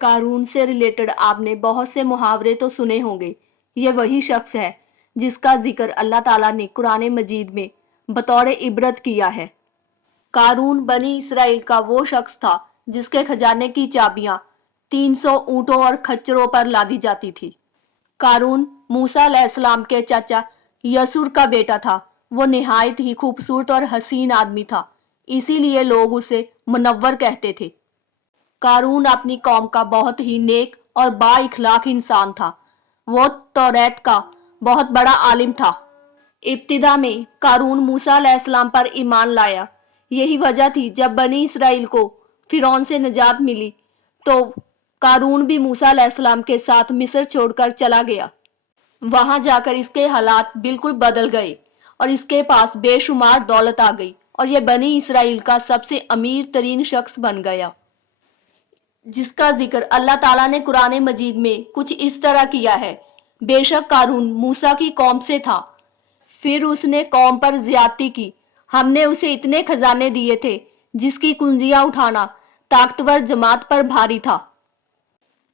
قارون سے ریلیٹڈ آپ نے بہت سے محاورے تو سنے ہوں گے۔ یہ وہی شخص ہے جس کا ذکر اللہ تعالیٰ نے قرآن مجید میں بطور عبرت کیا ہے۔ قارون بنی اسرائیل کا وہ شخص تھا جس کے خزانے کی چابیاں 300 اونٹوں اور کھچروں پر لادی جاتی تھی۔ قارون موسیٰ علیہ السلام کے چاچا یسور کا بیٹا تھا۔ وہ نہایت ہی خوبصورت اور حسین آدمی تھا، اسی لیے لوگ اسے منور کہتے تھے۔ قارون اپنی قوم کا بہت ہی نیک اور با اخلاق انسان تھا۔ وہ توریت کا بہت بڑا عالم تھا۔ ابتدا میں قارون موسیٰ علیہ السلام پر ایمان لایا۔ یہی وجہ تھی جب بنی اسرائیل کو فرعون سے نجات ملی تو قارون بھی موسیٰ علیہ السلام کے ساتھ مصر چھوڑ کر چلا گیا۔ وہاں جا کر اس کے حالات بالکل بدل گئے اور اس کے پاس بے شمار دولت آ گئی اور یہ بنی اسرائیل کا سب سے امیر ترین شخص بن گیا، جس کا ذکر اللہ تعالیٰ نے قرآن مجید میں کچھ اس طرح کیا ہے: بے شک قارون موسیٰ کی قوم سے تھا، پھر اس نے قوم پر زیادتی کی، ہم نے اسے اتنے خزانے دیے تھے جس کی کنجیاں اٹھانا طاقتور جماعت پر بھاری تھا۔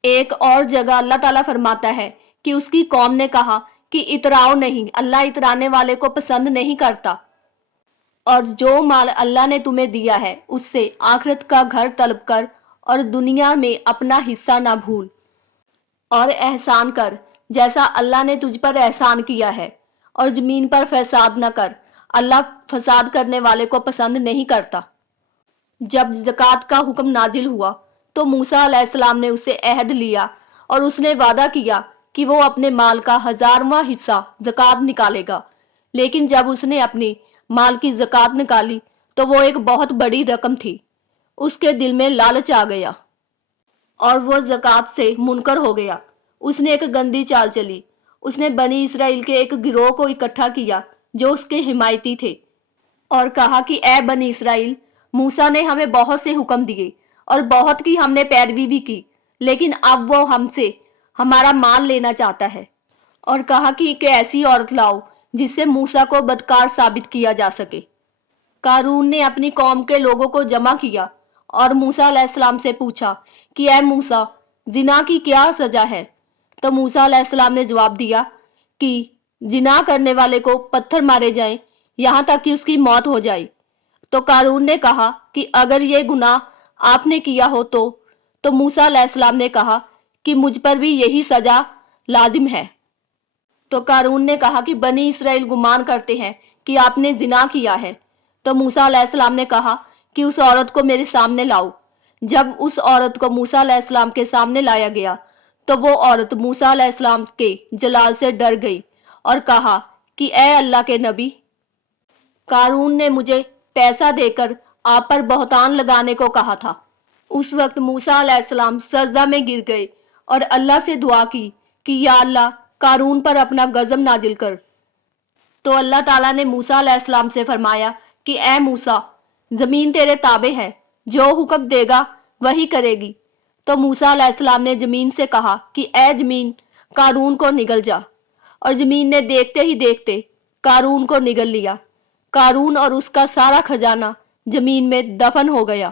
ایک اور جگہ اللہ تعالیٰ فرماتا ہے کہ اس کی قوم نے کہا کہ اتراؤ نہیں، اللہ اترانے والے کو پسند نہیں کرتا، اور جو مال اللہ نے تمہیں دیا ہے اس سے آخرت کا گھر طلب کر اور دنیا میں اپنا حصہ نہ بھول، اور احسان کر جیسا اللہ نے تجھ پر احسان کیا ہے، اور زمین پر فساد نہ کر، اللہ فساد کرنے والے کو پسند نہیں کرتا۔ جب زکوٰۃ کا حکم نازل ہوا تو موسیٰ علیہ السلام نے اس سے عہد لیا اور اس نے وعدہ کیا کہ وہ اپنے مال کا 1000واں حصہ زکوٰۃ نکالے گا، لیکن جب اس نے اپنی مال کی زکوٰۃ نکالی تو وہ ایک بہت بڑی رقم تھی۔ اس کے دل میں لالچ آ گیا اور وہ زکوٰۃ سے منکر ہو گیا۔ اس نے ایک گندی چال چلی۔ اس نے بنی اسرائیل کے ایک گروہ کو اکٹھا کیا جو اس کے حمایتی تھے اور کہا کہ اے بنی اسرائیل، موسیٰ نے ہمیں بہت سے حکم دیے اور بہت کی ہم نے پیروی بھی کی، لیکن اب وہ ہم سے ہمارا مال لینا چاہتا ہے، اور کہا کہ ایک ایسی عورت لاؤ جس سے موسیٰ کو بدکار ثابت کیا جا سکے۔ قارون نے اپنی قوم کے لوگوں کو جمع کیا اور موسیٰ علیہ السلام سے پوچھا کہ اے موسیٰ، زنا کی کیا سزا ہے؟ تو موسیٰ علیہ السلام نے جواب دیا کہ زنا کرنے والے کو پتھر مارے جائیں یہاں تک کہ اس کی موت ہو جائے۔ تو قارون نے کہا کہ اگر یہ گناہ آپ نے کیا ہو تو موسیٰ علیہ السلام نے کہا کہ مجھ پر بھی یہی سزا لازم ہے۔ تو قارون نے کہا کہ بنی اسرائیل گمان کرتے ہیں کہ آپ نے زنا کیا ہے۔ تو موسیٰ علیہ السلام نے کہا کہ اس عورت کو میرے سامنے لاؤ۔ جب اس عورت کو موسیٰ علیہ السلام کے سامنے لایا گیا تو وہ عورت موسیٰ علیہ السلام کے جلال سے ڈر گئی اور کہا کہ اے اللہ کے نبی، قارون نے مجھے پیسہ دے کر آپ پر بہتان لگانے کو کہا تھا۔ اس وقت موسیٰ علیہ السلام سجدہ میں گر گئے اور اللہ سے دعا کی کہ یا اللہ، قارون پر اپنا غضب نازل کر۔ تو اللہ تعالیٰ نے موسیٰ علیہ السلام سے فرمایا کہ اے موسیٰ، زمین تیرے تابع ہے، جو حکم دے گا وہی کرے گی۔ تو موسیٰ علیہ السلام نے زمین سے کہا کہ اے زمین، قارون کو نگل جا، اور زمین نے دیکھتے ہی دیکھتے قارون کو نگل لیا۔ قارون اور اس کا سارا خزانہ زمین میں دفن ہو گیا۔